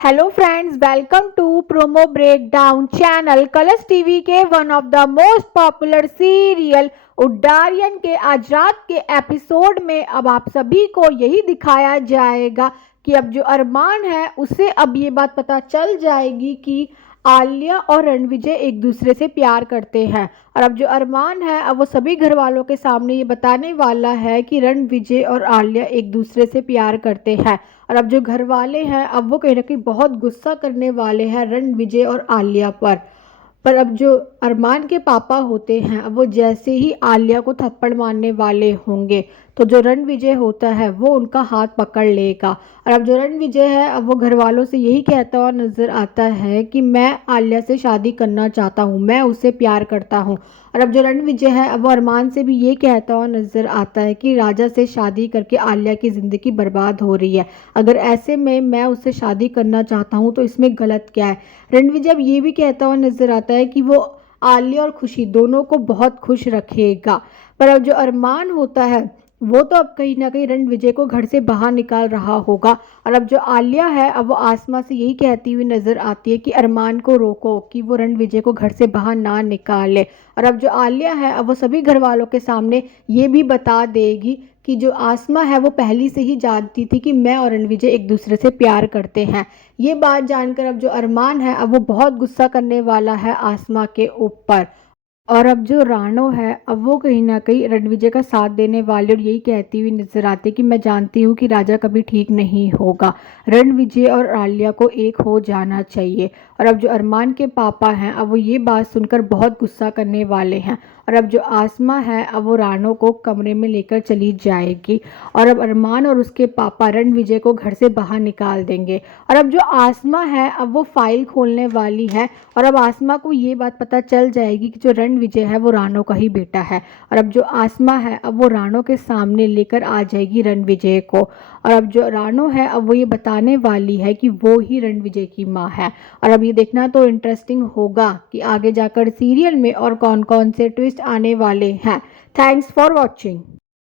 Hello friends, welcome to promo breakdown channel. Colors TV के one of the most popular serial Udaariyaan के आज रात के एपिसोड में अब आप सभी को यही दिखाया जाएगा कि अब जो अरमान है उसे अब ये बात पता चल जाएगी कि आलिया और रणविजय एक दूसरे से प्यार करते हैं। और अब जो अरमान है अब वो सभी घर वालों के सामने ये बताने वाला है कि रणविजय और आलिया एक दूसरे से प्यार करते हैं। और अब जो घर वाले हैं अब वो कहीं ना कहीं बहुत गुस्सा करने वाले हैं रणविजय और आलिया पर अब जो अरमान के पापा होते हैं अब वो जैसे ही आलिया को थप्पड़ मारने वाले होंगे तो जो रणविजय होता है वो उनका हाथ पकड़ लेगा। और अब जो रणविजय है अब वो घर वालों से यही कहता हुआ नजर आता है कि मैं आलिया से शादी करना चाहता हूँ, मैं उससे प्यार करता हूँ। और अब जो रणविजय है अब वो अरमान से भी ये कहता हुआ नजर आता है कि राजा से शादी करके आलिया की ज़िंदगी बर्बाद हो रही है, अगर ऐसे में मैं उससे शादी करना चाहता हूँ तो इसमें गलत क्या है। रणविजय अब ये भी कहता हुआ नजर आता है कि वो आलिया और खुशी दोनों को बहुत खुश रखेगा। पर अब जो अरमान होता है वो तो अब कहीं ना कहीं रणविजय को घर से बाहर निकाल रहा होगा। और अब जो आलिया है अब वो आसमा से यही कहती हुई नजर आती है कि अरमान को रोको कि वो रणविजय को घर से बाहर ना निकाले। और अब जो आलिया है अब वो सभी घर वालों के सामने ये भी बता देगी कि जो आसमा है वो पहले से ही जानती थी कि मैं और रणविजय एक दूसरे से प्यार करते हैं। ये बात जानकर अब जो अरमान है अब वो बहुत गुस्सा करने वाला है आसमा के ऊपर। और अब जो रानो है अब वो कहीं ना कहीं रणविजय का साथ देने वाले और यही कहती हुई नजर आती है कि मैं जानती हूँ कि राजा कभी ठीक नहीं होगा, रणविजय और आलिया को एक हो जाना चाहिए। और अब जो अरमान के पापा हैं अब वो ये बात सुनकर बहुत गुस्सा करने वाले हैं। और अब जो आसमा है अब वो रानो को कमरे में लेकर चली जाएगी। और अब अरमान और उसके पापा रणविजय को घर से बाहर निकाल देंगे। और अब जो आसमा है अब वो फाइल खोलने वाली है और अब आसमा को ये बात पता चल जाएगी कि जो रणविजय है वो रानो का ही बेटा है। और अब जो आसमा है अब वो रानो के सामने लेकर आ जाएगी रणविजय को। और अब जो रानो है अब वो ये बताने वाली है कि वो ही रणविजय की माँ है। और अब ये देखना तो इंटरेस्टिंग होगा कि आगे जाकर सीरियल में और कौन कौन से ट्विस्ट आने वाले हैं। Thanks for watching.